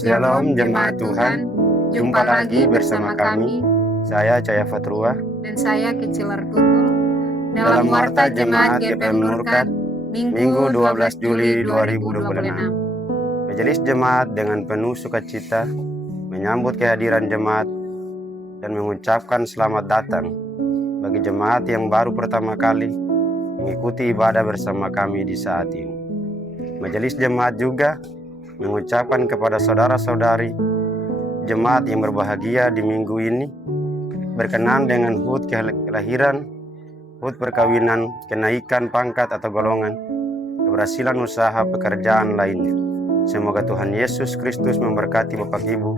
Shalom jemaat Tuhan, jumpa lagi bersama kami, saya Cahaya Fatrua dan saya Kecil Artutul dalam Warta Jemaat GPM Nurkat, Minggu 12 Juli 2026. Majelis Jemaat dengan penuh sukacita menyambut kehadiran jemaat dan mengucapkan selamat datang bagi jemaat yang baru pertama kali mengikuti ibadah bersama kami di saat ini. Majelis Jemaat juga mengucapkan kepada saudara-saudari jemaat yang berbahagia di minggu ini berkenan dengan hud kelahiran, hud perkawinan, kenaikan pangkat atau golongan, keberhasilan usaha pekerjaan lainnya. Semoga Tuhan Yesus Kristus memberkati Bapak Ibu,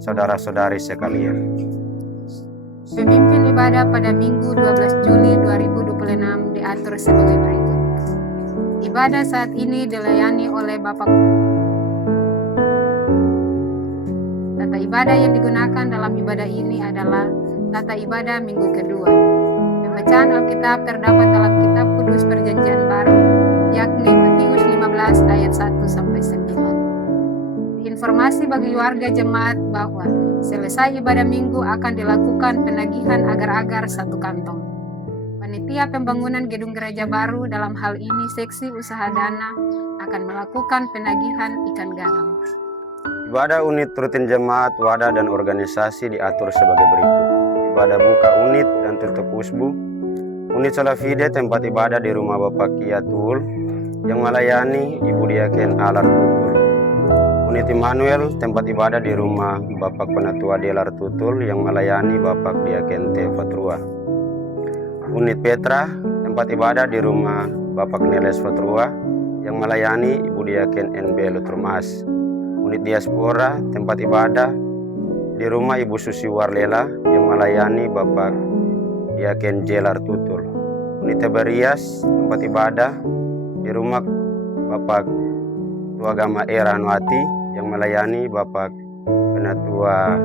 saudara-saudari sekalian. Pemimpin ibadah pada Minggu 12 Juli 2026 diatur sebagai berikut. Ibadah saat ini dilayani oleh Bapak. Tata ibadah yang digunakan dalam ibadah ini adalah tata ibadah minggu kedua. Pembacaan Alkitab terdapat dalam Kitab Kudus Perjanjian Baru, yakni Matius 15 ayat 1-9. Informasi bagi warga jemaat bahwa selesai ibadah minggu akan dilakukan penagihan agar-agar satu kantong. Panitia pembangunan gedung gereja baru, dalam hal ini seksi usaha dana, akan melakukan penagihan ikan garam. Ibadah unit rutin jemaat, wadah, dan organisasi diatur sebagai berikut. Ibadah buka unit dan tutup usbu. Unit Salafide tempat ibadah di rumah Bapak Kia Tuul yang melayani Ibu Diaken Alar Tutul. Unit Immanuel tempat ibadah di rumah Bapak Penatua Delar Tutul yang melayani Bapak Diaken T. Fatrua. Unit Petra tempat ibadah di rumah Bapak Neles Fatrua yang melayani Ibu Diaken NB Luturmas. Unit Diaspora tempat ibadah di rumah Ibu Susi Warlela yang melayani Bapak Diaken Jelar Tutul. Unit Tiberias tempat ibadah di rumah Bapak Tua Agama Era Anuati yang melayani Bapak Penatua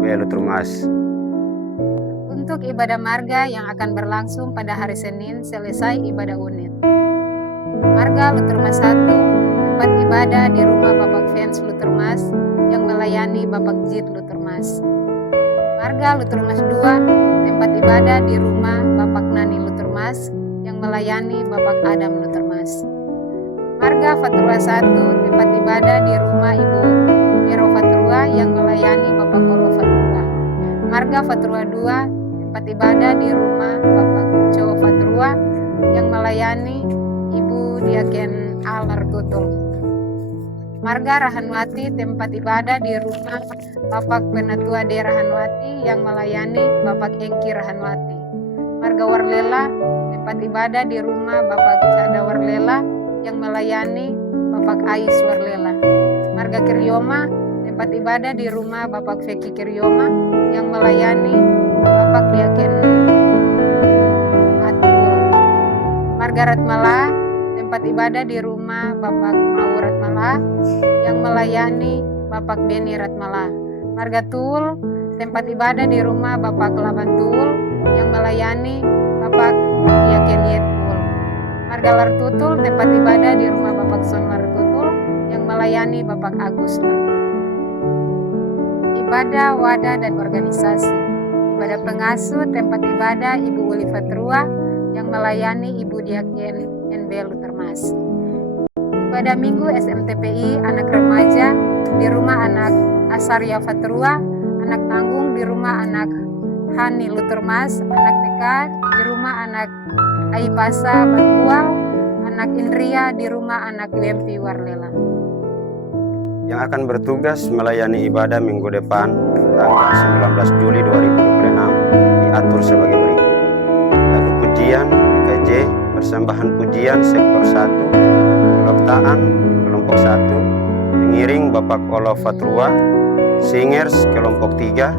W. Luturmas. Untuk ibadah marga yang akan berlangsung pada hari Senin selesai ibadah unit. Marga Luturmas 1 tempat ibadah di rumah Bapak Fens Luturmas yang melayani Bapak Jit Luturmas. Marga Luturmas 2 tempat ibadah di rumah Bapak Nani Luturmas yang melayani Bapak Adam Luturmas. Marga Fatrua 1 tempat ibadah di rumah Ibu Ero Fatrua yang melayani Bapak Kolo Fatrua. Marga Fatrua 2 tempat ibadah di rumah Bapak Co Fatrua yang melayani Ibu Diaken Alar Tutul. Marga Rahanwati tempat ibadah di rumah Bapak Penatua D. Rahanwati yang melayani Bapak Engki Rahanwati. Marga Warlela tempat ibadah di rumah Bapak Cada Warlela yang melayani Bapak Ais Warlela. Marga Kiryoma tempat ibadah di rumah Bapak Feki Kiryoma yang melayani Bapak Diaken Atul. Marga Ratmala tempat ibadah di rumah Bapak Mau Ratmala yang melayani Bapak Beni Ratmala. Marga Tul tempat ibadah di rumah Bapak Laban Tul yang melayani Bapak Diaken Yetul. Marga Lartutul tempat ibadah di rumah Bapak Son Lartutul yang melayani Bapak Agus Lartutul. Ibadah wadah dan organisasi. Ibadah pengasuh tempat ibadah Ibu Wuli Fatrua yang melayani Ibu Diaken NB Lutermas. Ibadah Minggu SMTPI anak remaja di rumah anak Asaria Fatrua, anak tanggung di rumah anak Hani Lutermas, anak TK di rumah anak Aipasa Batual, anak Indria di rumah anak Lempi Warlela. Yang akan bertugas melayani ibadah minggu depan tanggal 19 Juli 2026 diatur sebagai berikut. Lagu pujian PKJ, persembahan pujian sektor 1, keloktaan kelompok 1, pengiring Bapak Olo Fatrua, singers kelompok 3,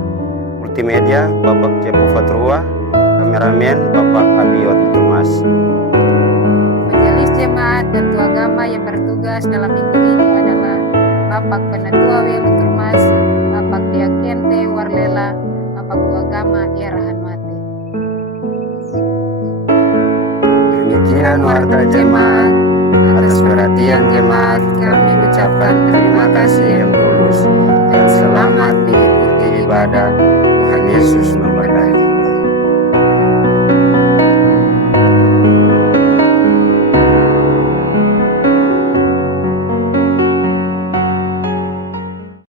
multimedia Bapak Cepu Fatrua, kameramen Bapak Abiot Tumas. Majelis Jemaat dan Tua Agama yang bertugas dalam minggu ini adalah Bapak Penatua W. Luturmas, Bapak Diaken T. Warlela, Bapak Tua Agama Era Hanwati. Demikian Warta Jemaat. Atas perhatian jemaat kami ucapkan terima kasih yang tulus. ibadah. Tuhan Yesus memberkati.